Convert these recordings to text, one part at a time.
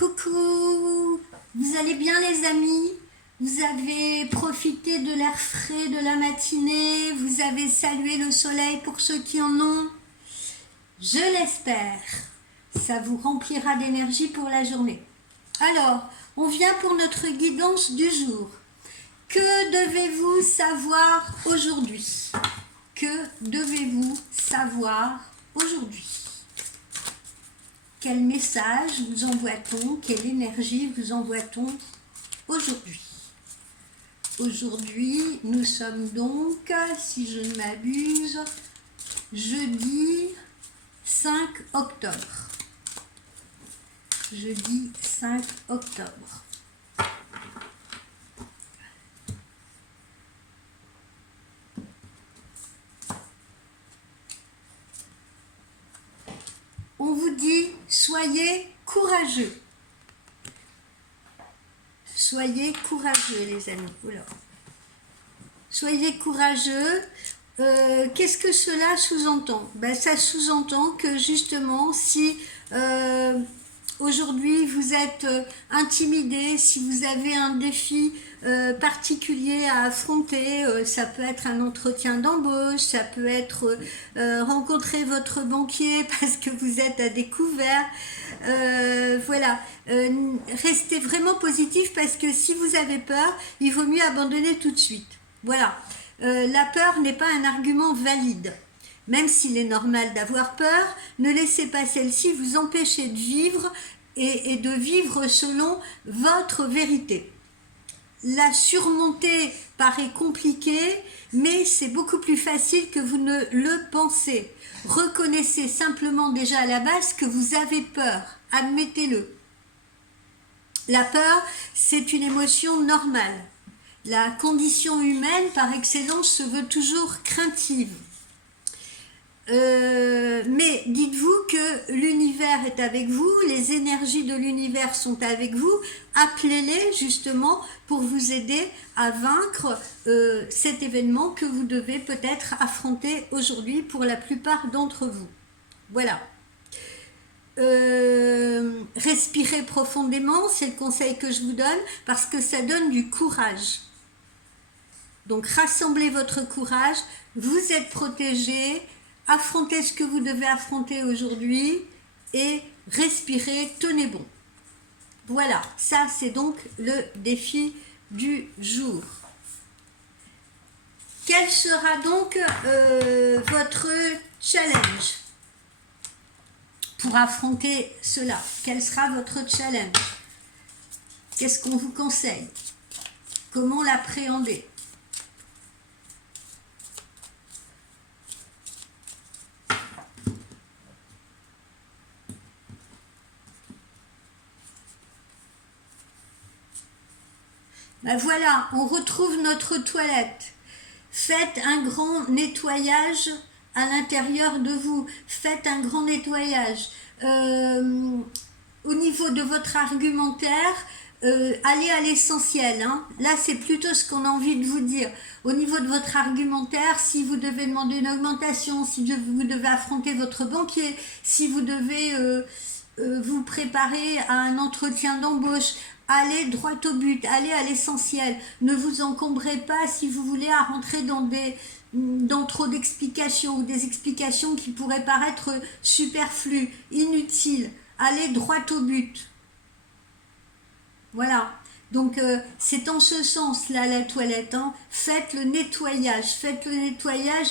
Coucou, vous allez bien les amis? Vous avez profité de l'air frais de la matinée? Vous avez salué le soleil pour ceux qui en ont? Je l'espère. Ça vous remplira d'énergie pour la journée. Alors, on vient pour notre guidance du jour. Que devez-vous savoir aujourd'hui? Que devez-vous savoir aujourd'hui? Quel message vous envoie-t-on? Quelle énergie vous envoie-t-on aujourd'hui? Aujourd'hui, nous sommes donc, si je ne m'abuse, jeudi 5 octobre. Jeudi 5 octobre. On vous dit, soyez courageux. Soyez courageux, les amis. Oula. Soyez courageux. Qu'est-ce que cela sous-entend? Ça sous-entend que justement, si aujourd'hui vous êtes intimidé, si vous avez un défi particulier à affronter, ça peut être un entretien d'embauche, ça peut être rencontrer votre banquier parce que vous êtes à découvert. Voilà, restez vraiment positif parce que si vous avez peur, il vaut mieux abandonner tout de suite. Voilà, la peur n'est pas un argument valide. Même s'il est normal d'avoir peur, ne laissez pas celle-ci vous empêcher de vivre et de vivre selon votre vérité. La surmonter paraît compliqué, mais c'est beaucoup plus facile que vous ne le pensez. Reconnaissez simplement déjà à la base que vous avez peur, admettez-le. La peur, c'est une émotion normale. La condition humaine, par excellence, se veut toujours craintive. Mais dites-vous que l'univers est avec vous, les énergies de l'univers sont avec vous, appelez-les justement pour vous aider à vaincre cet événement que vous devez peut-être affronter aujourd'hui pour la plupart d'entre vous. Voilà. Respirez profondément, c'est le conseil que je vous donne, parce que ça donne du courage. Donc rassemblez votre courage, vous êtes protégés, affrontez ce que vous devez affronter aujourd'hui et respirez, tenez bon. Voilà, ça c'est donc le défi du jour. Quel sera donc votre challenge pour affronter cela? Quel sera votre challenge? Qu'est-ce qu'on vous conseille? Comment l'appréhender? Voilà, on retrouve notre toilette. Faites un grand nettoyage à l'intérieur de vous. Faites un grand nettoyage. Au niveau de votre argumentaire, allez à l'essentiel. Là, c'est plutôt ce qu'on a envie de vous dire. Au niveau de votre argumentaire, si vous devez demander une augmentation, si vous devez affronter votre banquier, si vous devez vous préparer à un entretien d'embauche, allez droit au but, allez à l'essentiel. Ne vous encombrez pas si vous voulez à rentrer dans trop d'explications ou des explications qui pourraient paraître superflues, inutiles. Allez droit au but. Voilà. Donc c'est en ce sens-là la toilette. Faites le nettoyage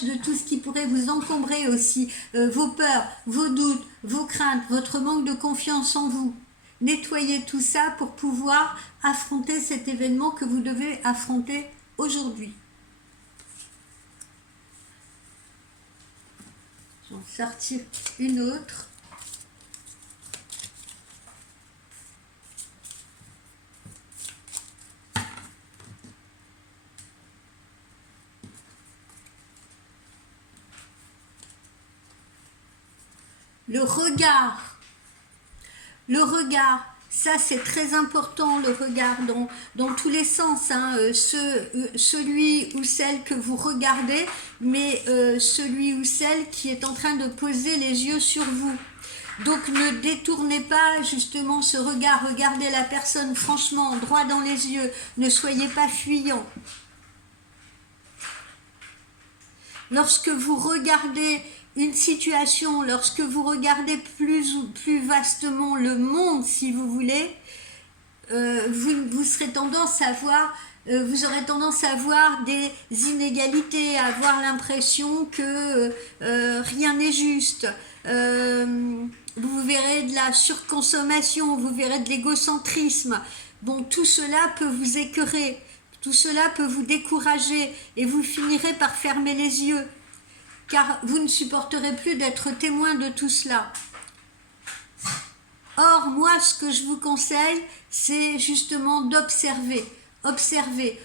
de tout ce qui pourrait vous encombrer aussi. Vos peurs, vos doutes, vos craintes, votre manque de confiance en vous. Nettoyez tout ça pour pouvoir affronter cet événement que vous devez affronter aujourd'hui. Je vais en sortir une autre. Le regard. Le regard, ça c'est très important, le regard dans tous les sens, celui ou celle que vous regardez, mais celui ou celle qui est en train de poser les yeux sur vous. Donc ne détournez pas justement ce regard, regardez la personne franchement, droit dans les yeux, ne soyez pas fuyant. Lorsque vous regardez une situation, lorsque vous regardez plus vastement le monde, si vous voulez, vous serez tendance à voir, vous aurez tendance à voir des inégalités, à avoir l'impression que rien n'est juste. Vous verrez de la surconsommation, vous verrez de l'égocentrisme. Bon, tout cela peut vous écœurer, tout cela peut vous décourager et vous finirez par fermer les yeux, car vous ne supporterez plus d'être témoin de tout cela. Or, moi, ce que je vous conseille, c'est justement d'observer, observer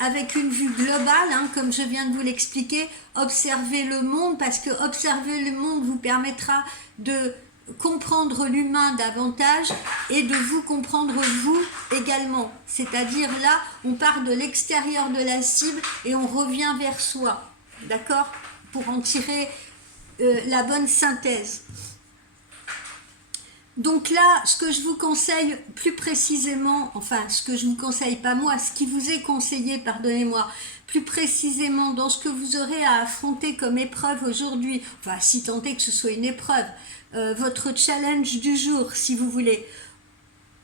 avec une vue globale, hein, comme je viens de vous l'expliquer, observer le monde, parce que observer le monde vous permettra de comprendre l'humain davantage et de vous comprendre vous également. C'est-à-dire là, on part de l'extérieur de la cible et on revient vers soi, d'accord? Pour en tirer la bonne synthèse. Donc là, ce que je vous conseille plus précisément, enfin ce que je vous conseille, pas moi, ce qui vous est conseillé, pardonnez-moi, plus précisément dans ce que vous aurez à affronter comme épreuve aujourd'hui, enfin si tant est que ce soit une épreuve, votre challenge du jour si vous voulez,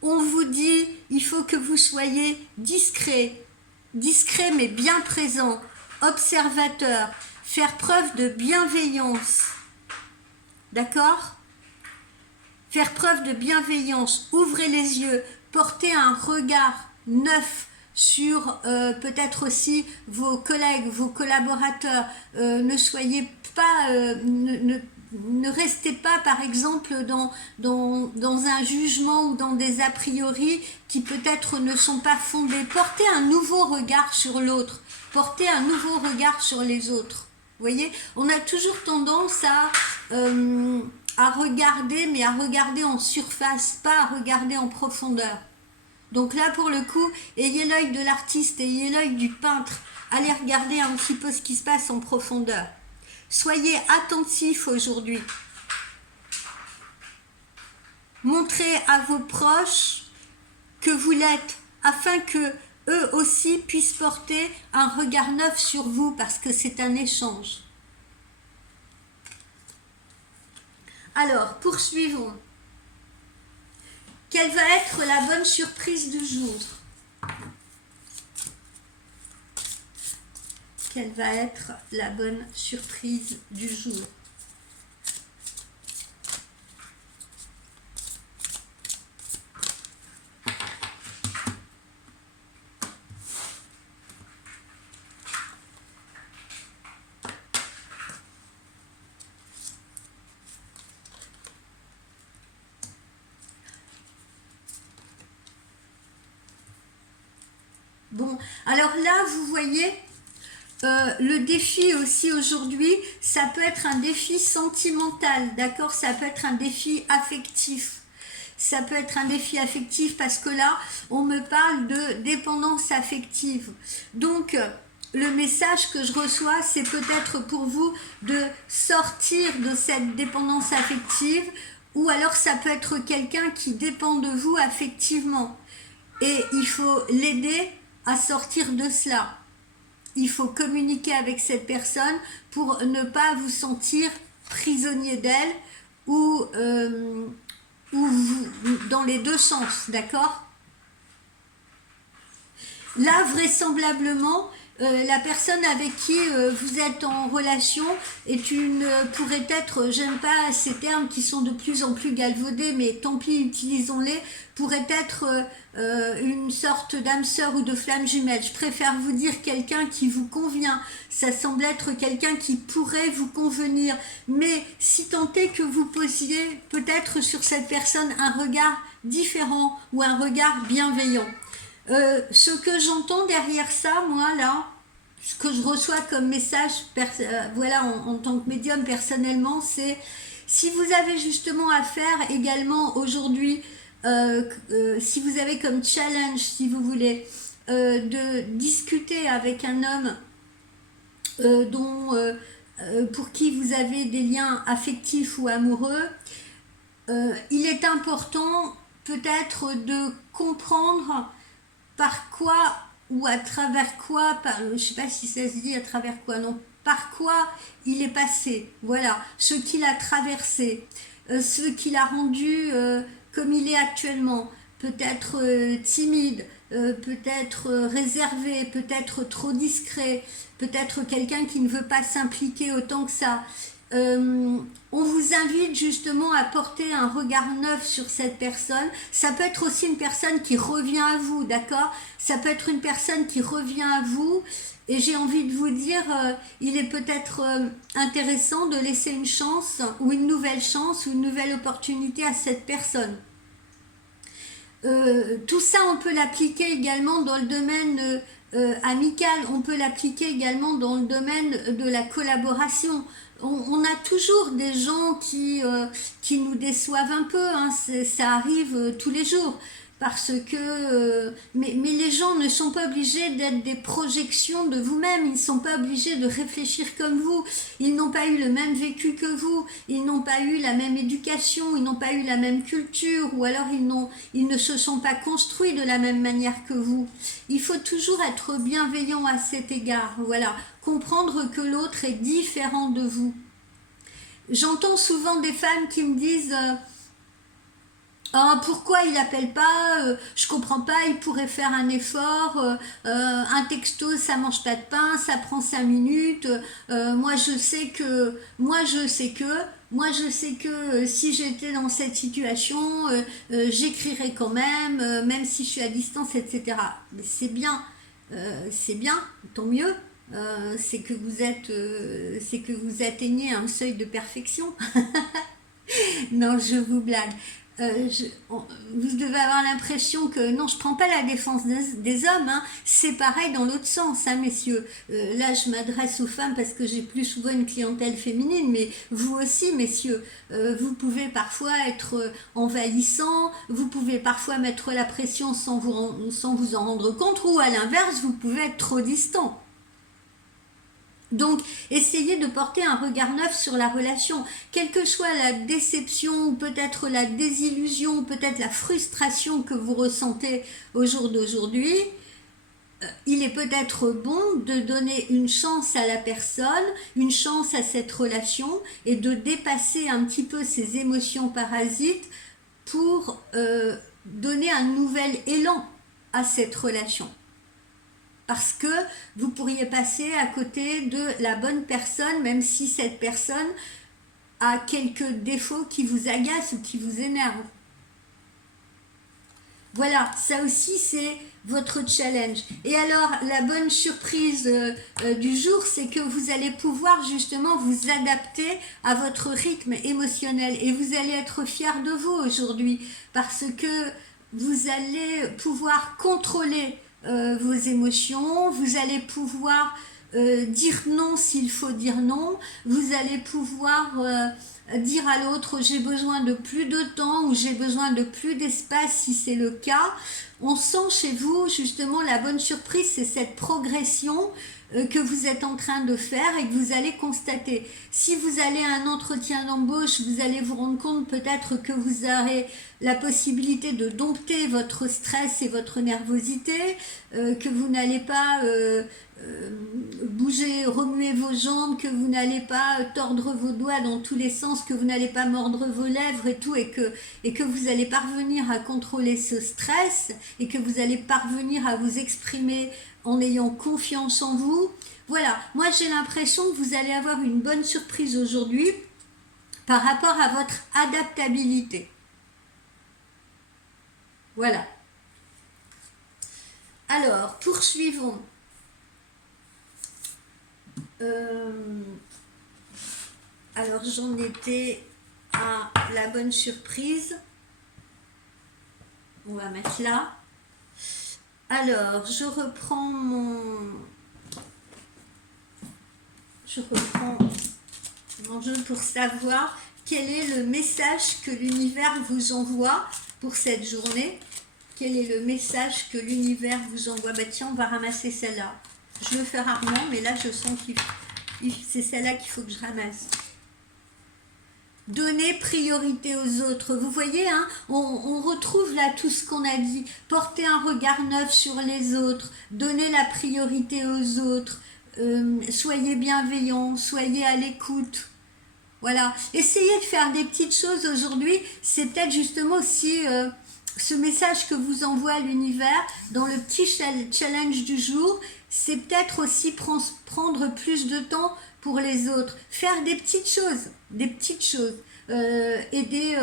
on vous dit, il faut que vous soyez discret mais bien présent, observateur, faire preuve de bienveillance, d'accord ? Faire preuve de bienveillance, ouvrez les yeux, portez un regard neuf sur peut-être aussi vos collègues, vos collaborateurs. Ne soyez pas, ne restez pas par exemple dans un jugement ou dans des a priori qui peut-être ne sont pas fondés. Portez un nouveau regard sur l'autre, portez un nouveau regard sur les autres. Vous voyez, on a toujours tendance à regarder, mais à regarder en surface, pas à regarder en profondeur. Donc là, pour le coup, ayez l'œil de l'artiste, ayez l'œil du peintre, allez regarder un petit peu ce qui se passe en profondeur. Soyez attentifs aujourd'hui. Montrez à vos proches que vous l'êtes, afin que eux aussi puissent porter un regard neuf sur vous, parce que c'est un échange. Alors, poursuivons. Quelle va être la bonne surprise du jour? Quelle va être la bonne surprise du jour? Bon, alors là, vous voyez, le défi aussi aujourd'hui, ça peut être un défi sentimental, d'accord? Ça peut être un défi affectif. Ça peut être un défi affectif parce que là, on me parle de dépendance affective. Donc, le message que je reçois, c'est peut-être pour vous de sortir de cette dépendance affective, ou alors ça peut être quelqu'un qui dépend de vous affectivement. Et il faut l'aider à sortir de cela. Il faut communiquer avec cette personne pour ne pas vous sentir prisonnier d'elle ou dans les deux sens, d'accord? Là, vraisemblablement, la personne avec qui vous êtes en relation pourrait être, j'aime pas ces termes qui sont de plus en plus galvaudés, mais tant pis, utilisons-les, pourrait être une sorte d'âme sœur ou de flamme jumelle. Je préfère vous dire quelqu'un qui vous convient. Ça semble être quelqu'un qui pourrait vous convenir. Mais si tant est que vous posiez peut-être sur cette personne un regard différent ou un regard bienveillant. Ce que j'entends derrière ça, moi, là, ce que je reçois comme message, voilà, en tant que médium personnellement, c'est si vous avez justement affaire également aujourd'hui, si vous avez comme challenge, si vous voulez, de discuter avec un homme pour qui vous avez des liens affectifs ou amoureux, il est important peut-être de comprendre par quoi ou à travers quoi, je ne sais pas si ça se dit à travers quoi, non, par quoi il est passé, voilà, ce qu'il a traversé, ce qui l'a rendu comme il est actuellement, peut-être timide, peut-être réservé, peut-être trop discret, peut-être quelqu'un qui ne veut pas s'impliquer autant que ça. On vous invite justement à porter un regard neuf sur cette personne. Ça peut être aussi une personne qui revient à vous, d'accord? Ça peut être une personne qui revient à vous. Et j'ai envie de vous dire, il est peut-être intéressant de laisser une chance ou une nouvelle chance ou une nouvelle opportunité à cette personne. Tout ça, on peut l'appliquer également dans le domaine amical, on peut l'appliquer également dans le domaine de la collaboration. On a toujours des gens qui nous déçoivent un peu, hein, ça arrive tous les jours. Parce que, mais les gens ne sont pas obligés d'être des projections de vous-même, ils ne sont pas obligés de réfléchir comme vous, ils n'ont pas eu le même vécu que vous, ils n'ont pas eu la même éducation, ils n'ont pas eu la même culture, ou alors ils ne se sont pas construits de la même manière que vous. Il faut toujours être bienveillant à cet égard, voilà, comprendre que l'autre est différent de vous. J'entends souvent des femmes qui me disent... Ah, pourquoi il appelle pas, je comprends pas, il pourrait faire un effort, un texto ça mange pas de pain, ça prend 5 minutes, moi je sais que, si j'étais dans cette situation, j'écrirais quand même si je suis à distance, etc. Mais c'est bien, tant mieux. C'est que vous atteignez un seuil de perfection. Non, je vous blague. Vous devez avoir l'impression que non, je prends pas la défense des hommes, hein. C'est pareil dans l'autre sens, hein, messieurs. Là, je m'adresse aux femmes parce que j'ai plus souvent une clientèle féminine, mais vous aussi, messieurs, vous pouvez parfois être envahissant, vous pouvez parfois mettre la pression sans vous en rendre compte, ou à l'inverse, vous pouvez être trop distant. Donc, essayez de porter un regard neuf sur la relation. Quelle que soit la déception, ou peut-être la désillusion, ou peut-être la frustration que vous ressentez au jour d'aujourd'hui, il est peut-être bon de donner une chance à la personne, une chance à cette relation, et de dépasser un petit peu ces émotions parasites pour donner un nouvel élan à cette relation. Parce que vous pourriez passer à côté de la bonne personne, même si cette personne a quelques défauts qui vous agacent ou qui vous énervent. Voilà, ça aussi c'est votre challenge. Et alors, la bonne surprise du jour, c'est que vous allez pouvoir justement vous adapter à votre rythme émotionnel. Et vous allez être fiers de vous aujourd'hui, parce que vous allez pouvoir contrôler vos émotions, vous allez pouvoir dire non s'il faut dire non, vous allez pouvoir dire à l'autre j'ai besoin de plus de temps ou j'ai besoin de plus d'espace si c'est le cas. On sent chez vous justement la bonne surprise, c'est cette progression que vous êtes en train de faire et que vous allez constater. Si vous allez à un entretien d'embauche, vous allez vous rendre compte peut-être que vous aurez la possibilité de dompter votre stress et votre nervosité, que vous n'allez pas bouger, remuer vos jambes, que vous n'allez pas tordre vos doigts dans tous les sens, que vous n'allez pas mordre vos lèvres et tout, et que vous allez parvenir à contrôler ce stress et que vous allez parvenir à vous exprimer en ayant confiance en vous. Voilà, moi j'ai l'impression que vous allez avoir une bonne surprise aujourd'hui par rapport à votre adaptabilité. Voilà. Alors, poursuivons. Alors, j'en étais à la bonne surprise. On va mettre là. Alors, je reprends mon jeu pour savoir quel est le message que l'univers vous envoie pour cette journée. Quel est le message que l'univers vous envoie? Bah tiens, on va ramasser celle-là. Je le fais rarement, mais là je sens que c'est celle-là qu'il faut que je ramasse. Donner priorité aux autres. Vous voyez, hein, on retrouve là tout ce qu'on a dit. Porter un regard neuf sur les autres, donner la priorité aux autres, soyez bienveillants, soyez à l'écoute. Voilà, essayez de faire des petites choses aujourd'hui. C'est peut-être justement aussi ce message que vous envoie l'univers dans le petit challenge du jour. C'est peut-être aussi prendre plus de temps pour les autres. Faire des petites choses, des petites choses. Aider,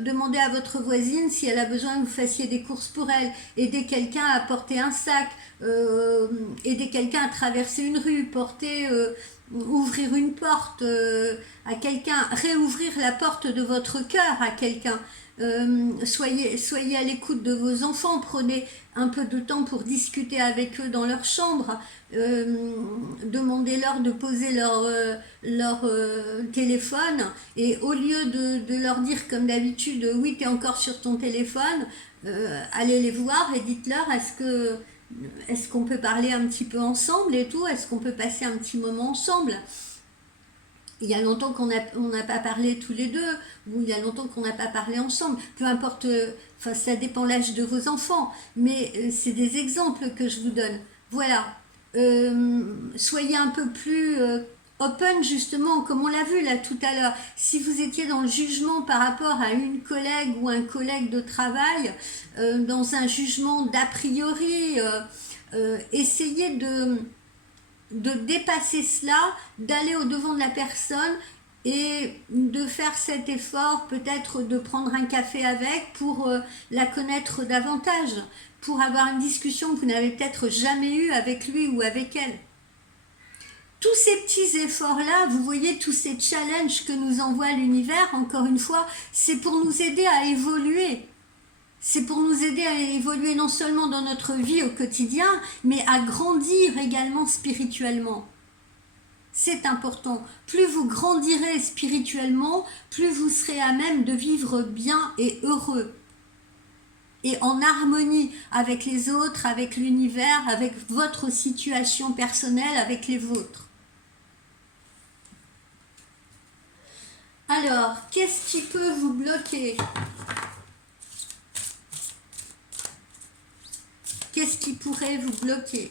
demander à votre voisine si elle a besoin que vous fassiez des courses pour elle. Aider quelqu'un à porter un sac. Aider quelqu'un à traverser une rue. Ouvrir une porte à quelqu'un, réouvrir la porte de votre cœur à quelqu'un. Soyez à l'écoute de vos enfants, prenez un peu de temps pour discuter avec eux dans leur chambre, demandez-leur de poser leur téléphone et au lieu de leur dire comme d'habitude oui t'es encore sur ton téléphone, allez les voir et dites-leur est-ce qu'on peut parler un petit peu ensemble et tout, est-ce qu'on peut passer un petit moment ensemble. Il y a longtemps qu'on n'a pas parlé tous les deux, ou il y a longtemps qu'on n'a pas parlé ensemble. Peu importe, enfin ça dépend l'âge de vos enfants, mais c'est des exemples que je vous donne. Voilà, soyez un peu plus open justement, comme on l'a vu là tout à l'heure. Si vous étiez dans le jugement par rapport à une collègue ou un collègue de travail, dans un jugement d'a priori, essayez de dépasser cela, d'aller au-devant de la personne et de faire cet effort, peut-être de prendre un café avec pour la connaître davantage, pour avoir une discussion que vous n'avez peut-être jamais eue avec lui ou avec elle. Tous ces petits efforts-là, vous voyez, tous ces challenges que nous envoie l'univers, encore une fois, c'est pour nous aider à évoluer. C'est pour nous aider à évoluer non seulement dans notre vie au quotidien, mais à grandir également spirituellement. C'est important. Plus vous grandirez spirituellement, plus vous serez à même de vivre bien et heureux. Et en harmonie avec les autres, avec l'univers, avec votre situation personnelle, avec les vôtres. Alors, qu'est-ce qui peut vous bloquer ? Qu'est-ce qui pourrait vous bloquer ?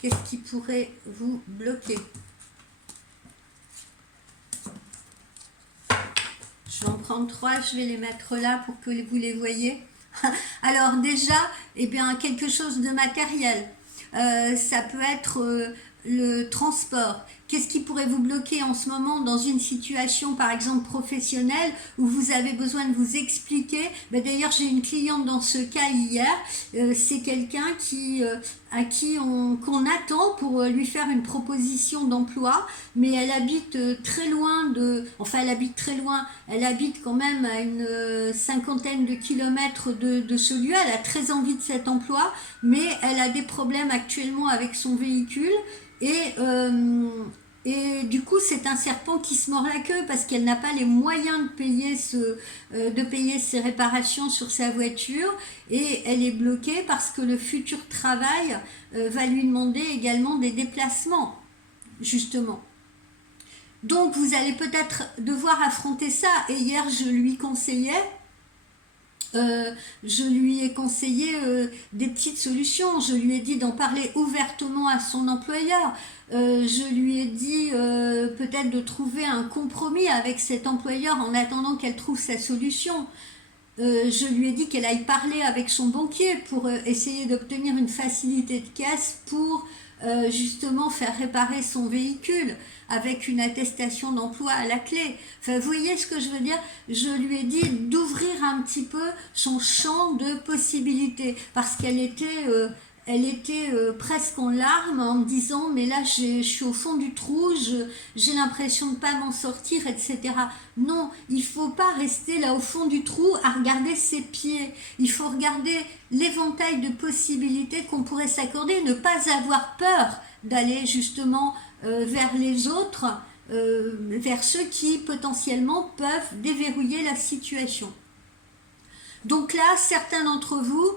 Qu'est-ce qui pourrait vous bloquer ? Je vais en prendre 3, je vais les mettre là pour que vous les voyez. Alors déjà, eh bien, quelque chose de matériel. Ça peut être le transport. Qu'est-ce qui pourrait vous bloquer en ce moment dans une situation, par exemple, professionnelle, où vous avez besoin de vous expliquer? D'ailleurs, j'ai une cliente dans ce cas hier. C'est quelqu'un qu'on attend pour lui faire une proposition d'emploi, mais elle habite très loin elle habite très loin. Elle habite quand même à une cinquantaine de kilomètres de ce lieu. Elle a très envie de cet emploi, mais elle a des problèmes actuellement avec son véhicule. Et du coup, c'est un serpent qui se mord la queue parce qu'elle n'a pas les moyens de payer ses réparations sur sa voiture et elle est bloquée parce que le futur travail va lui demander également des déplacements, justement. Donc, vous allez peut-être devoir affronter ça. Et hier, je lui ai conseillé des petites solutions. Je lui ai dit d'en parler ouvertement à son employeur. Je lui ai dit peut-être de trouver un compromis avec cet employeur en attendant qu'elle trouve sa solution. Je lui ai dit qu'elle aille parler avec son banquier pour essayer d'obtenir une facilité de caisse pour justement faire réparer son véhicule avec une attestation d'emploi à la clé. Enfin, vous voyez ce que je veux dire ? Je lui ai dit d'ouvrir un petit peu son champ de possibilités parce qu'elle était presque en larmes en me disant mais là je suis au fond du trou, j'ai l'impression de ne pas m'en sortir, etc. Non, il ne faut pas rester là au fond du trou à regarder ses pieds. Il faut regarder l'éventail de possibilités qu'on pourrait s'accorder, ne pas avoir peur d'aller justement vers les autres vers ceux qui potentiellement peuvent déverrouiller la situation. Donc là, certains d'entre vous,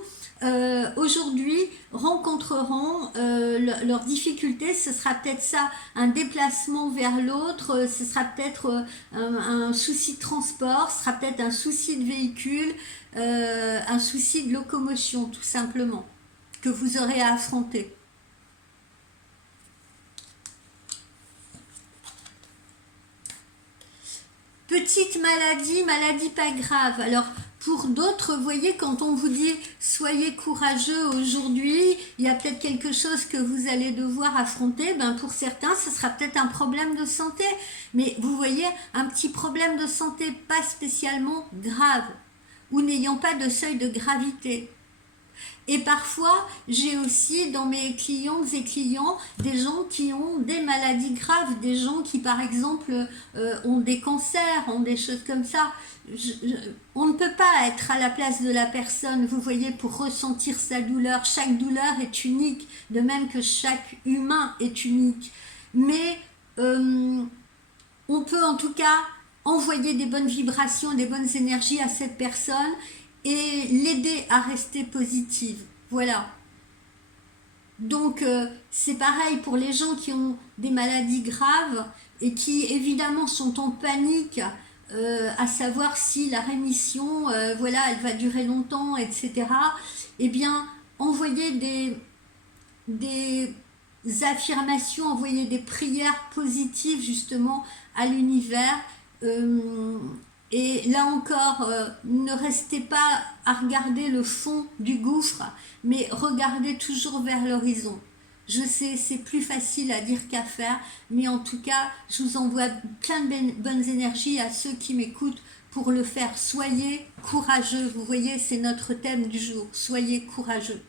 aujourd'hui, rencontreront leurs difficultés. Ce sera peut-être ça, un déplacement vers l'autre, ce sera peut-être un souci de transport, ce sera peut-être un souci de véhicule, un souci de locomotion, tout simplement, que vous aurez à affronter. Petite maladie, maladie pas grave. Alors, pour d'autres, vous voyez, quand on vous dit soyez courageux aujourd'hui, il y a peut-être quelque chose que vous allez devoir affronter. Ben, pour certains, ce sera peut-être un problème de santé. Mais vous voyez, un petit problème de santé pas spécialement grave ou n'ayant pas de seuil de gravité. Et parfois, j'ai aussi dans mes clientes et clients des gens qui ont des maladies graves, des gens qui par exemple ont des cancers, ont des choses comme ça. On ne peut pas être à la place de la personne, vous voyez, pour ressentir sa douleur. Chaque douleur est unique, de même que chaque humain est unique. Mais on peut en tout cas envoyer des bonnes vibrations, des bonnes énergies à cette personne et l'aider à rester positive. Voilà. Donc c'est pareil pour les gens qui ont des maladies graves et qui évidemment sont en panique à savoir si la rémission, voilà, elle va durer longtemps, etc. Eh bien, envoyer des affirmations, envoyer des prières positives justement à l'univers. Et là encore, ne restez pas à regarder le fond du gouffre, mais regardez toujours vers l'horizon. Je sais, c'est plus facile à dire qu'à faire, mais en tout cas, je vous envoie plein de bonnes énergies à ceux qui m'écoutent pour le faire. Soyez courageux, vous voyez, c'est notre thème du jour. Soyez courageux.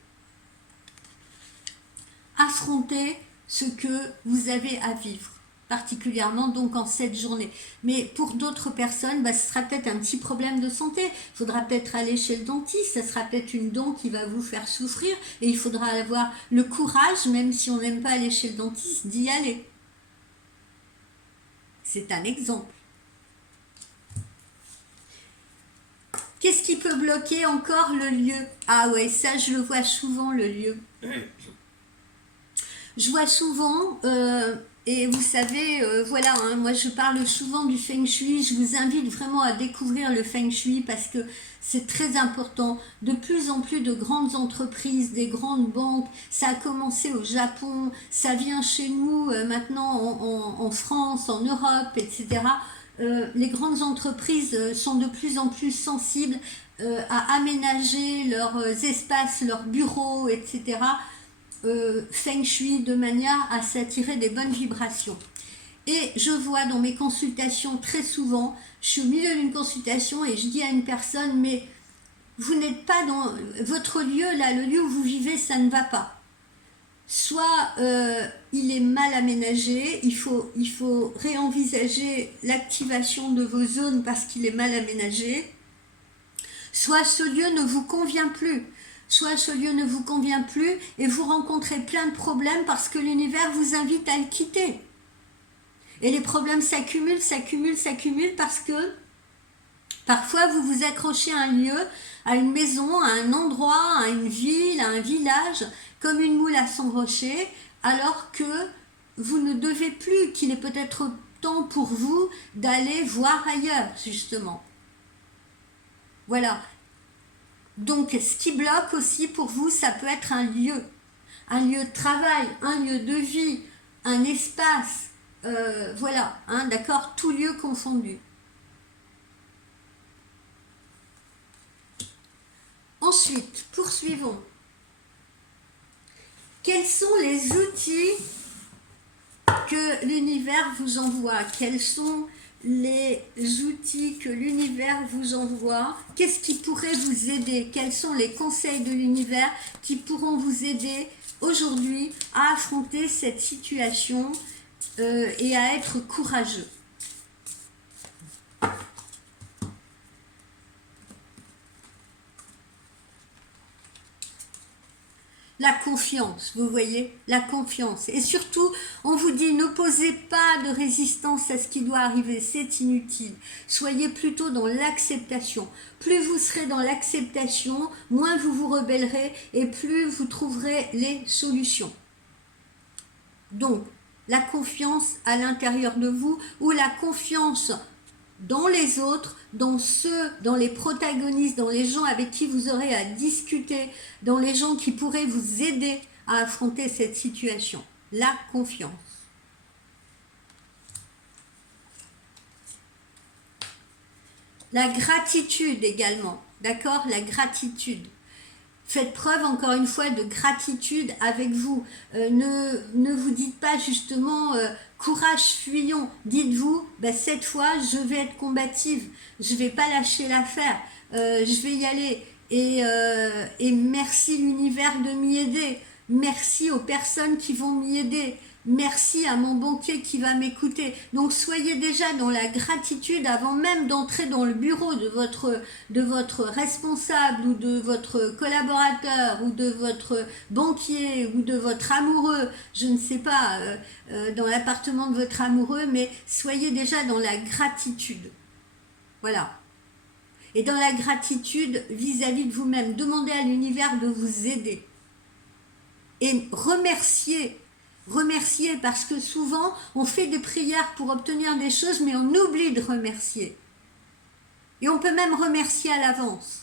Affrontez ce que vous avez à vivre, particulièrement donc en cette journée. Mais pour d'autres personnes, ce sera peut-être un petit problème de santé. Il faudra peut-être aller chez le dentiste, ça sera peut-être une dent qui va vous faire souffrir et il faudra avoir le courage, même si on n'aime pas aller chez le dentiste, d'y aller. C'est un exemple. Qu'est-ce qui peut bloquer encore le lieu? Ah ouais, ça je le vois souvent, le lieu. Je vois souvent, et vous savez, voilà, hein, moi je parle souvent du Feng Shui, je vous invite vraiment à découvrir le Feng Shui parce que c'est très important. De plus en plus de grandes entreprises, des grandes banques, ça a commencé au Japon, ça vient chez nous maintenant en France, en Europe, etc. Les grandes entreprises sont de plus en plus sensibles à aménager leurs espaces, leurs bureaux, etc. Feng Shui de manière à s'attirer des bonnes vibrations. Et je vois dans mes consultations très souvent, je suis au milieu d'une consultation et je dis à une personne, mais vous n'êtes pas dans votre lieu, là, le lieu où vous vivez, ça ne va pas. Soit il est mal aménagé, il faut réenvisager l'activation de vos zones parce qu'il est mal aménagé, soit ce lieu ne vous convient plus. Soit ce lieu ne vous convient plus et vous rencontrez plein de problèmes parce que l'univers vous invite à le quitter. Et les problèmes s'accumulent, s'accumulent, s'accumulent parce que parfois vous vous accrochez à un lieu, à une maison, à un endroit, à une ville, à un village, comme une moule à son rocher, alors que vous ne devez plus, qu'il est peut-être temps pour vous d'aller voir ailleurs, justement. Voilà. Donc, ce qui bloque aussi pour vous, ça peut être un lieu de travail, un lieu de vie, un espace, voilà, hein, d'accord, tout lieu confondu. Ensuite, poursuivons. Quels sont les outils que l'univers vous envoie? Quels sont les outils que l'univers vous envoie? Qu'est-ce qui pourrait vous aider? Quels sont les conseils de l'univers qui pourront vous aider aujourd'hui à affronter cette situation et à être courageux? La confiance, vous voyez, la confiance. Et surtout, on vous dit, n'opposez pas de résistance à ce qui doit arriver, c'est inutile. Soyez plutôt dans l'acceptation. Plus vous serez dans l'acceptation, moins vous vous rebellerez et plus vous trouverez les solutions. Donc, la confiance à l'intérieur de vous ou la confiance dans les autres, dans les protagonistes, dans les gens avec qui vous aurez à discuter, dans les gens qui pourraient vous aider à affronter cette situation. La confiance. La gratitude également, d'accord? La gratitude. Faites preuve encore une fois de gratitude avec vous. Ne vous dites pas justement courage, fuyons. Dites-vous, cette fois je vais être combative, je vais pas lâcher l'affaire, je vais y aller. Et merci l'univers de m'y aider. Merci aux personnes qui vont m'y aider. Merci à mon banquier qui va m'écouter. Donc soyez déjà dans la gratitude avant même d'entrer dans le bureau de votre responsable ou de votre collaborateur ou de votre banquier ou de votre amoureux, je ne sais pas, dans l'appartement de votre amoureux, mais soyez déjà dans la gratitude. Voilà. Et dans la gratitude vis-à-vis de vous-même, demandez à l'univers de vous aider. Et remerciez parce que souvent on fait des prières pour obtenir des choses mais on oublie de remercier. Et on peut même remercier à l'avance.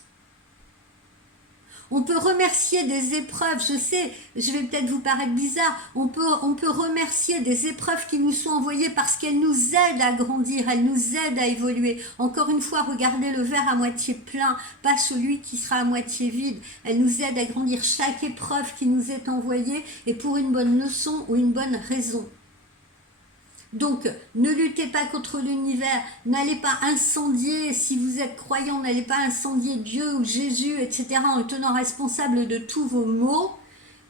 On peut remercier des épreuves, je sais, je vais peut-être vous paraître bizarre, on peut remercier des épreuves qui nous sont envoyées parce qu'elles nous aident à grandir, elles nous aident à évoluer. Encore une fois, regardez le verre à moitié plein, pas celui qui sera à moitié vide. Elles nous aident à grandir, chaque épreuve qui nous est envoyée est pour une bonne leçon ou une bonne raison. Donc, ne luttez pas contre l'univers, n'allez pas incendier, si vous êtes croyant, n'allez pas incendier Dieu ou Jésus, etc., en le tenant responsable de tous vos maux.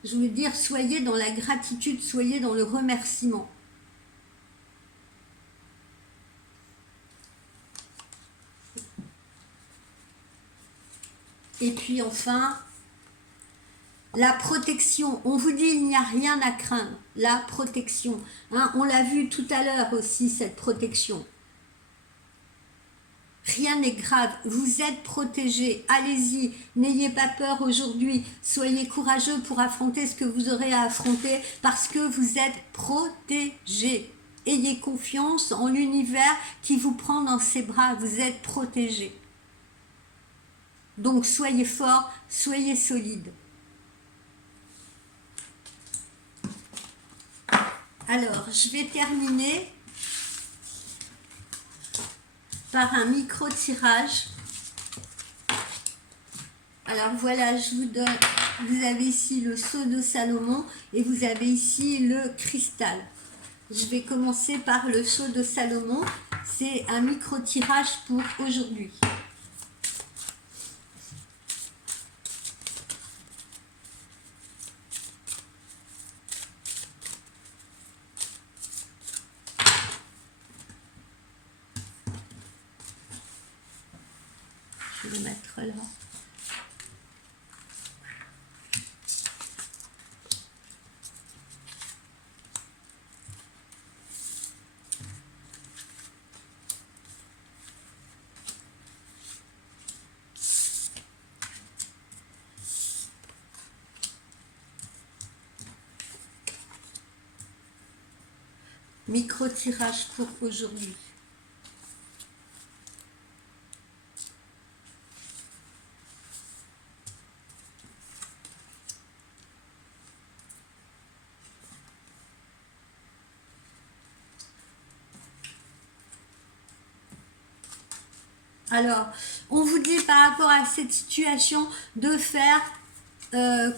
Je veux dire, soyez dans la gratitude, soyez dans le remerciement. Et puis enfin, la protection, on vous dit il n'y a rien à craindre, la protection, on l'a vu tout à l'heure aussi cette protection. Rien n'est grave, vous êtes protégés, allez-y, n'ayez pas peur aujourd'hui, soyez courageux pour affronter ce que vous aurez à affronter parce que vous êtes protégés. Ayez confiance en l'univers qui vous prend dans ses bras, vous êtes protégés. Donc soyez forts, soyez solides. Alors, je vais terminer par un micro-tirage. Alors voilà, je vous donne, vous avez ici le sceau de Salomon et vous avez ici le cristal. Je vais commencer par le sceau de Salomon. C'est un micro-tirage pour aujourd'hui. Je vais le mettre là. Micro-tirage pour aujourd'hui. Alors, on vous dit par rapport à cette situation de faire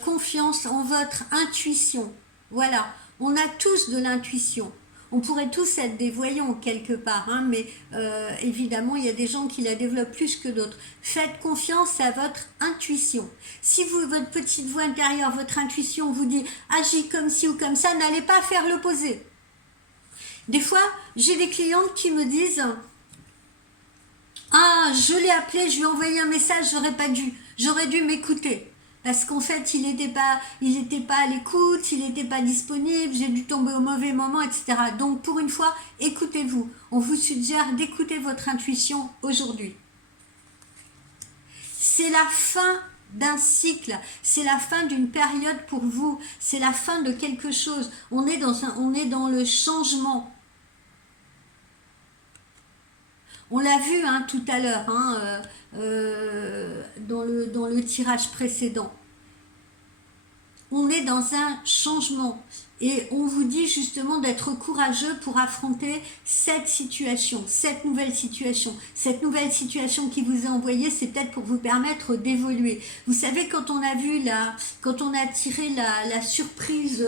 confiance en votre intuition. Voilà, on a tous de l'intuition. On pourrait tous être des voyants quelque part, mais évidemment, il y a des gens qui la développent plus que d'autres. Faites confiance à votre intuition. Si votre petite voix intérieure, votre intuition vous dit « agis comme ci ou comme ça », n'allez pas faire l'opposé. Des fois, j'ai des clientes qui me disent « ah, je l'ai appelé, je lui ai envoyé un message, j'aurais dû m'écouter. » Parce qu'en fait, il était pas à l'écoute, il n'était pas disponible, j'ai dû tomber au mauvais moment, etc. Donc, pour une fois, écoutez-vous. On vous suggère d'écouter votre intuition aujourd'hui. C'est la fin d'un cycle, c'est la fin d'une période pour vous, c'est la fin de quelque chose. On est dans le changement. On l'a vu hein, tout à l'heure hein, dans le tirage précédent. On est dans un changement et on vous dit justement d'être courageux pour affronter cette situation, cette nouvelle situation. Cette nouvelle situation qui vous est envoyée, c'est peut-être pour vous permettre d'évoluer. Vous savez, quand on a tiré la surprise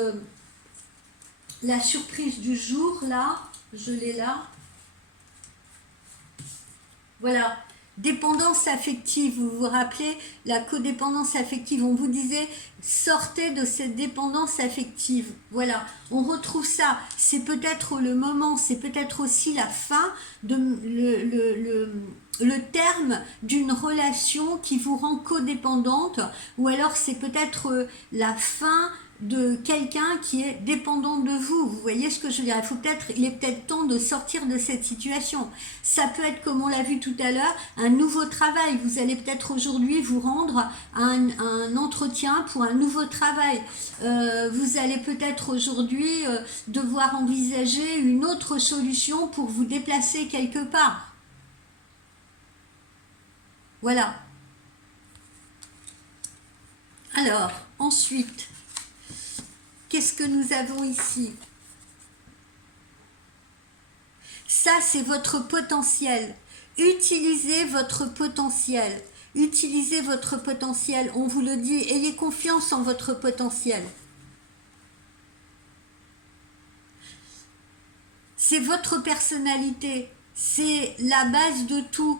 du jour, là, je l'ai là. Voilà, dépendance affective, vous vous rappelez, la codépendance affective, on vous disait, sortez de cette dépendance affective. Voilà, on retrouve ça, c'est peut-être le moment, c'est peut-être aussi la fin, le terme d'une relation qui vous rend codépendante, ou alors c'est peut-être la fin de quelqu'un qui est dépendant de vous. Vous voyez ce que je veux dire? Il est peut-être temps de sortir de cette situation. Ça peut être, comme on l'a vu tout à l'heure, un nouveau travail. Vous allez peut-être aujourd'hui vous rendre à un entretien pour un nouveau travail. Vous allez peut-être aujourd'hui devoir envisager une autre solution pour vous déplacer quelque part. Voilà. Alors, ensuite, qu'est-ce que nous avons ici? Ça, c'est votre potentiel. Utilisez votre potentiel. Utilisez votre potentiel. On vous le dit, ayez confiance en votre potentiel. C'est votre personnalité. C'est la base de tout.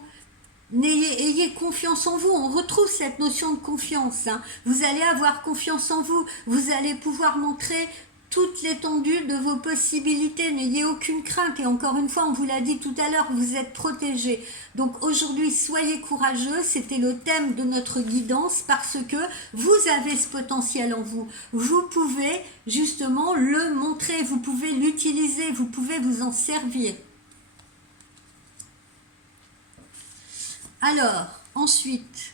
Ayez confiance en vous, on retrouve cette notion de confiance. Hein. Vous allez avoir confiance en vous, vous allez pouvoir montrer toute l'étendue de vos possibilités, n'ayez aucune crainte. Et encore une fois, on vous l'a dit tout à l'heure, vous êtes protégés. Donc aujourd'hui, soyez courageux, c'était le thème de notre guidance parce que vous avez ce potentiel en vous. Vous pouvez justement le montrer, vous pouvez l'utiliser, vous pouvez vous en servir. Alors, ensuite,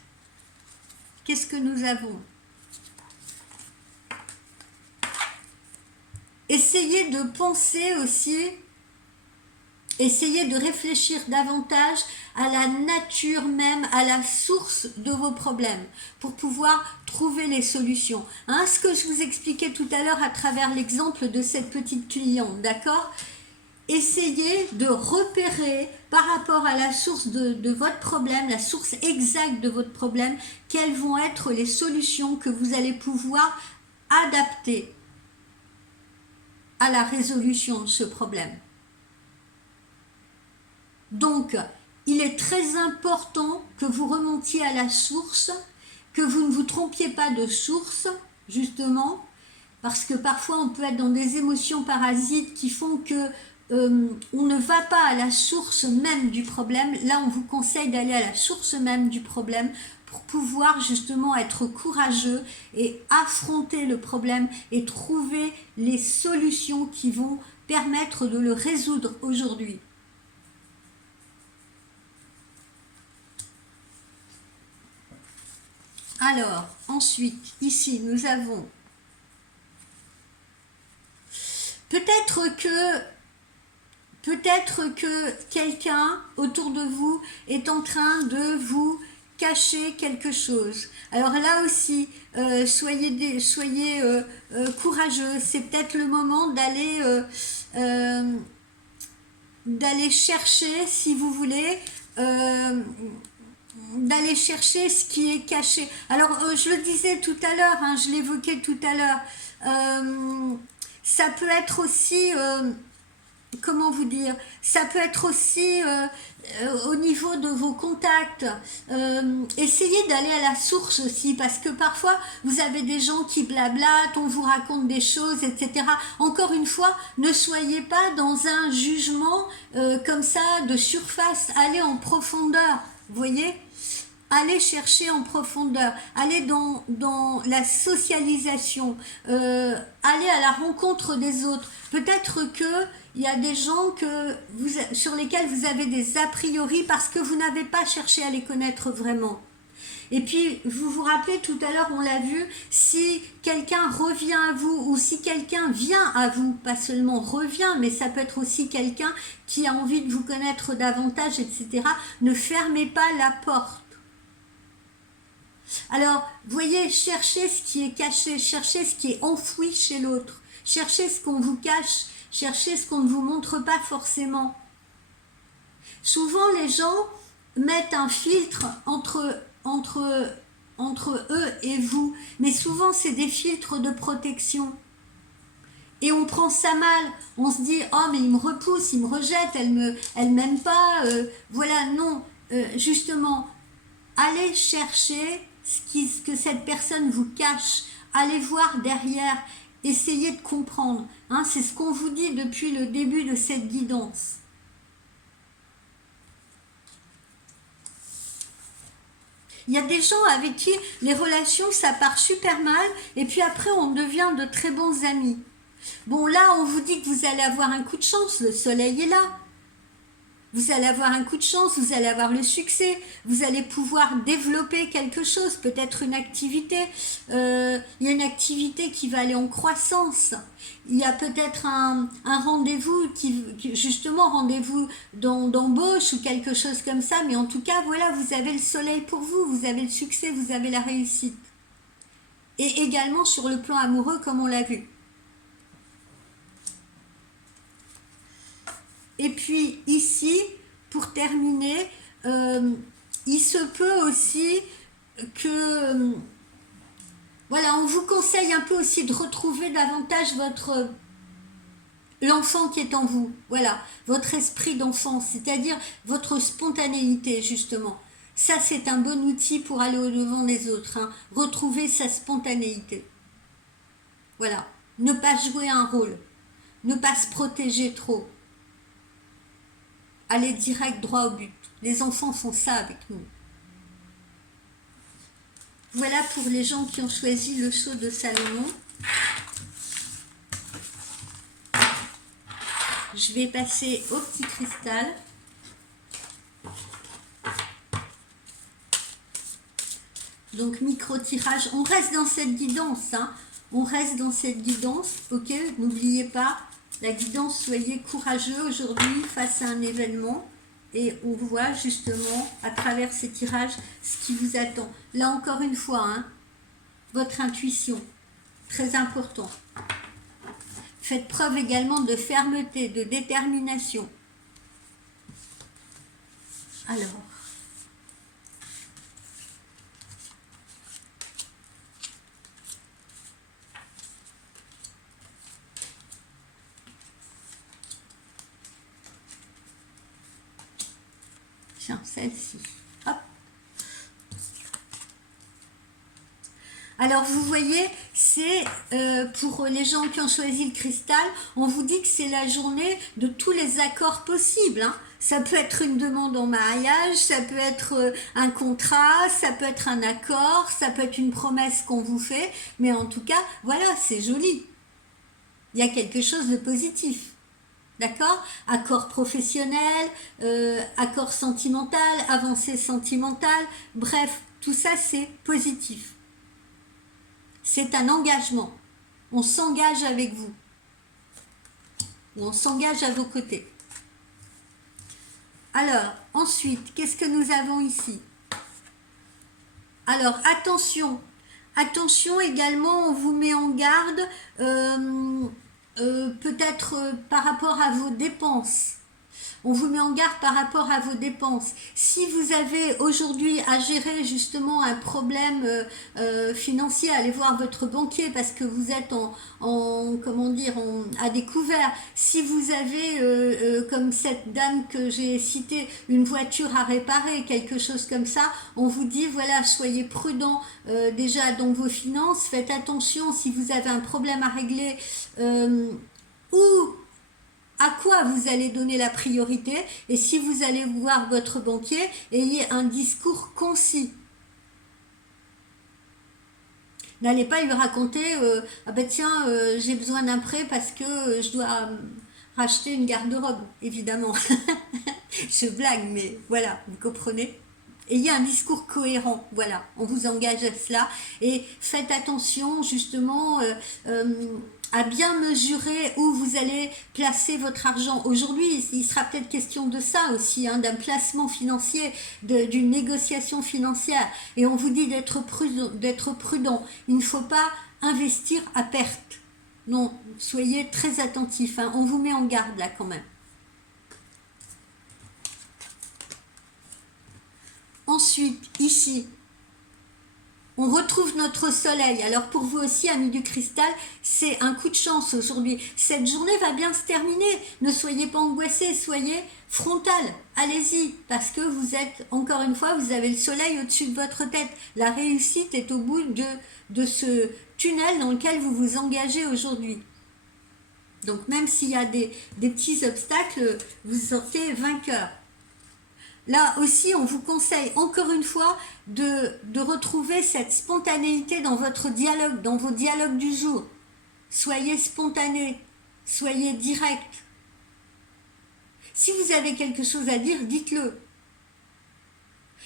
qu'est-ce que nous avons? Essayez de penser aussi, essayez de réfléchir davantage à la nature même, à la source de vos problèmes, pour pouvoir trouver les solutions. Hein, ce que je vous expliquais tout à l'heure à travers l'exemple de cette petite cliente, d'accord ? Essayez de repérer par rapport à la source de votre problème, la source exacte de votre problème, quelles vont être les solutions que vous allez pouvoir adapter à la résolution de ce problème. Donc, il est très important que vous remontiez à la source, que vous ne vous trompiez pas de source, justement, parce que parfois on peut être dans des émotions parasites qui font que on ne va pas à la source même du problème. Là, on vous conseille d'aller à la source même du problème pour pouvoir justement être courageux et affronter le problème et trouver les solutions qui vont permettre de le résoudre aujourd'hui. Alors, ensuite, ici, nous avons peut-être que quelqu'un autour de vous est en train de vous cacher quelque chose. Alors là aussi, soyez courageux. C'est peut-être le moment d'aller chercher, si vous voulez, d'aller chercher ce qui est caché. Alors, je le disais tout à l'heure, hein, je l'évoquais tout à l'heure, ça peut être aussi... comment vous dire, ça peut être aussi au niveau de vos contacts, essayez d'aller à la source aussi, parce que parfois vous avez des gens qui blablatent, on vous raconte des choses, etc. Encore une fois, ne soyez pas dans un jugement comme ça de surface, allez en profondeur, vous voyez. allez chercher en profondeur, allez dans la socialisation, allez à la rencontre des autres. Peut-être que il y a des gens sur lesquels vous avez des a priori parce que vous n'avez pas cherché à les connaître vraiment. Et puis, vous vous rappelez, tout à l'heure, on l'a vu, si quelqu'un revient à vous ou si quelqu'un vient à vous, pas seulement revient, mais ça peut être aussi quelqu'un qui a envie de vous connaître davantage, etc., ne fermez pas la porte. Alors, voyez, cherchez ce qui est caché, cherchez ce qui est enfoui chez l'autre, cherchez ce qu'on vous cache, cherchez ce qu'on ne vous montre pas forcément. Souvent, les gens mettent un filtre entre eux et vous, mais souvent c'est des filtres de protection. Et on prend ça mal, on se dit oh mais il me repousse, il me rejette, elle m'aime pas, voilà, non, justement, allez chercher ce que cette personne vous cache, allez voir derrière, essayez de comprendre, hein, c'est ce qu'on vous dit depuis le début de cette guidance. Il y a des gens avec qui les relations, ça part super mal, et puis après, on devient de très bons amis. Bon, là, on vous dit que vous allez avoir un coup de chance, le soleil est là. Vous allez avoir un coup de chance, vous allez avoir le succès, vous allez pouvoir développer quelque chose, peut-être une activité. Il y a une activité qui va aller en croissance. Il y a peut-être un rendez-vous, justement, rendez-vous d'embauche ou quelque chose comme ça. Mais en tout cas, voilà, vous avez le soleil pour vous, vous avez le succès, vous avez la réussite. Et également sur le plan amoureux, comme on l'a vu. Et puis ici, pour terminer, il se peut aussi que, voilà, on vous conseille un peu aussi de retrouver davantage l'enfant qui est en vous, voilà, votre esprit d'enfant, c'est-à-dire votre spontanéité justement. Ça, c'est un bon outil pour aller au-devant des autres, hein. Retrouver sa spontanéité. Voilà, ne pas jouer un rôle, ne pas se protéger trop. Aller direct droit au but. Les enfants font ça avec nous. Voilà pour les gens qui ont choisi le sceau de Salomon. Je vais passer au petit cristal. Donc micro-tirage. On reste dans cette guidance, hein. On reste dans cette guidance, ok? N'oubliez pas. La guidance, soyez courageux aujourd'hui face à un événement et on voit justement à travers ces tirages ce qui vous attend. Là encore une fois, hein, votre intuition, très important. Faites preuve également de fermeté, de détermination. Alors, celle-ci. Hop. Alors vous voyez, c'est pour les gens qui ont choisi le cristal, on vous dit que c'est la journée de tous les accords possibles, hein. Ça peut être une demande en mariage, ça peut être un contrat, ça peut être un accord, ça peut être une promesse qu'on vous fait, mais en tout cas, voilà, c'est joli. Il y a quelque chose de positif. D'accord? Accord professionnel, accord sentimental, avancée sentimentale, bref, tout ça c'est positif. C'est un engagement. On s'engage avec vous. Ou on s'engage à vos côtés. Alors, ensuite, qu'est-ce que nous avons ici? Alors, attention. Attention également, on vous met en garde, peut-être par rapport à vos dépenses. On vous met en garde par rapport à vos dépenses. Si vous avez aujourd'hui à gérer justement un problème financier, allez voir votre banquier parce que vous êtes à découvert. Si vous avez, comme cette dame que j'ai citée, une voiture à réparer, quelque chose comme ça, on vous dit, voilà, soyez prudent déjà dans vos finances, faites attention si vous avez un problème à régler ou à quoi vous allez donner la priorité, et si vous allez voir votre banquier, ayez un discours concis. N'allez pas lui raconter ah ben tiens, j'ai besoin d'un prêt parce que je dois racheter une garde-robe, évidemment. Je blague, mais voilà, vous comprenez. Ayez un discours cohérent, voilà, on vous engage à cela, et faites attention justement à bien mesurer où vous allez placer votre argent. Aujourd'hui, il sera peut-être question de ça aussi, hein, d'un placement financier, d'une négociation financière, et on vous dit d'être prudent. Il ne faut pas investir à perte. Non, soyez très attentifs, hein, on vous met en garde là quand même. Ensuite, ici, on retrouve notre soleil. Alors pour vous aussi, amis du cristal, c'est un coup de chance aujourd'hui. Cette journée va bien se terminer. Ne soyez pas angoissés, soyez frontal. Allez-y, parce que vous êtes, encore une fois, vous avez le soleil au-dessus de votre tête. La réussite est au bout de ce tunnel dans lequel vous vous engagez aujourd'hui. Donc même s'il y a des petits obstacles, vous sortez vainqueur. Là aussi, on vous conseille encore une fois de retrouver cette spontanéité dans votre dialogue, dans vos dialogues du jour. Soyez spontané, soyez direct. Si vous avez quelque chose à dire, dites-le.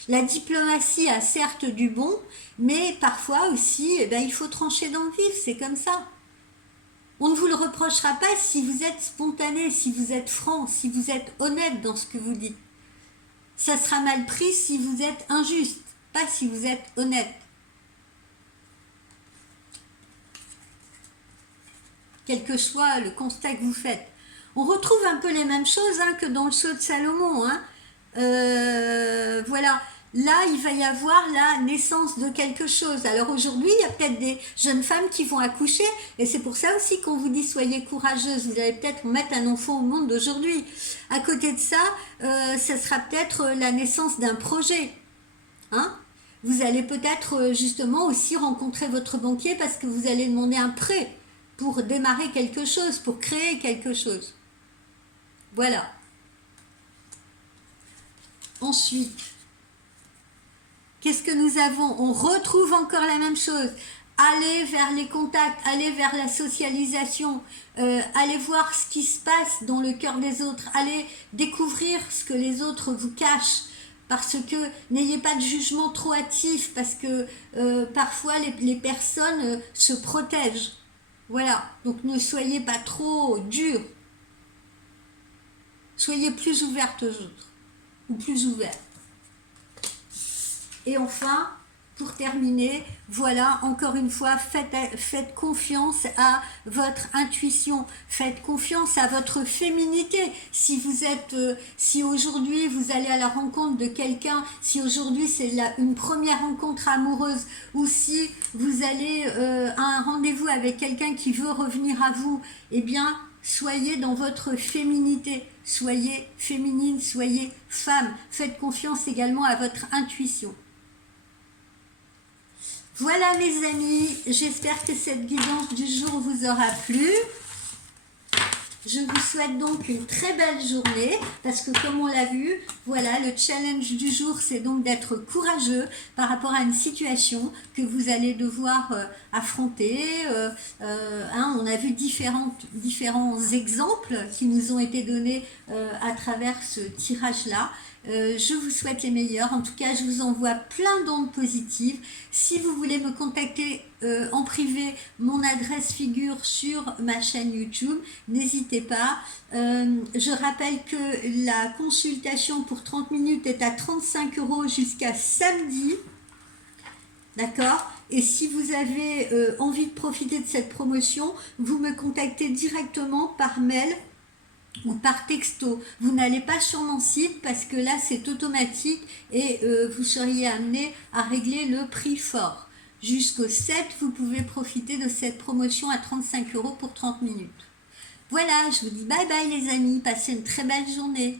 La diplomatie a certes du bon, mais parfois aussi, il faut trancher dans le vif, c'est comme ça. On ne vous le reprochera pas si vous êtes spontané, si vous êtes franc, si vous êtes honnête dans ce que vous dites. Ça sera mal pris si vous êtes injuste, pas si vous êtes honnête. Quel que soit le constat que vous faites. On retrouve un peu les mêmes choses que dans le sceau de Salomon. Voilà. Là, il va y avoir la naissance de quelque chose. Alors aujourd'hui, il y a peut-être des jeunes femmes qui vont accoucher, et c'est pour ça aussi qu'on vous dit soyez courageuse. Vous allez peut-être mettre un enfant au monde aujourd'hui. À côté de ça, ça sera peut-être la naissance d'un projet. Vous allez peut-être justement aussi rencontrer votre banquier parce que vous allez demander un prêt pour démarrer quelque chose, pour créer quelque chose. Voilà. Ensuite, qu'est-ce que nous avons? On retrouve encore la même chose. Allez vers les contacts, allez vers la socialisation, allez voir ce qui se passe dans le cœur des autres, allez découvrir ce que les autres vous cachent, parce que n'ayez pas de jugement trop hâtif, parce que parfois les personnes se protègent. Voilà, donc ne soyez pas trop durs. Soyez plus ouvertes aux autres, ou plus ouverts. Et enfin, pour terminer, voilà, encore une fois, faites confiance à votre intuition, faites confiance à votre féminité. Si aujourd'hui vous allez à la rencontre de quelqu'un, si aujourd'hui c'est une première rencontre amoureuse, ou si vous allez à un rendez-vous avec quelqu'un qui veut revenir à vous, eh bien, soyez dans votre féminité, soyez féminine, soyez femme. Faites confiance également à votre intuition. Voilà mes amis, j'espère que cette guidance du jour vous aura plu. Je vous souhaite donc une très belle journée, parce que comme on l'a vu, voilà, le challenge du jour, c'est donc d'être courageux par rapport à une situation que vous allez devoir affronter. On a vu différents exemples qui nous ont été donnés à travers ce tirage-là. Je vous souhaite les meilleurs. En tout cas, je vous envoie plein d'ondes positives. Si vous voulez me contacter en privé, mon adresse figure sur ma chaîne YouTube. N'hésitez pas. Je rappelle que la consultation pour 30 minutes est à 35 € jusqu'à samedi. D'accord? Et si vous avez envie de profiter de cette promotion, vous me contactez directement par mail ou par texto. Vous n'allez pas sur mon site parce que là c'est automatique et vous seriez amené à régler le prix fort. Jusqu'au 7, vous pouvez profiter de cette promotion à 35 € pour 30 minutes. Voilà, je vous dis bye bye les amis, passez une très belle journée.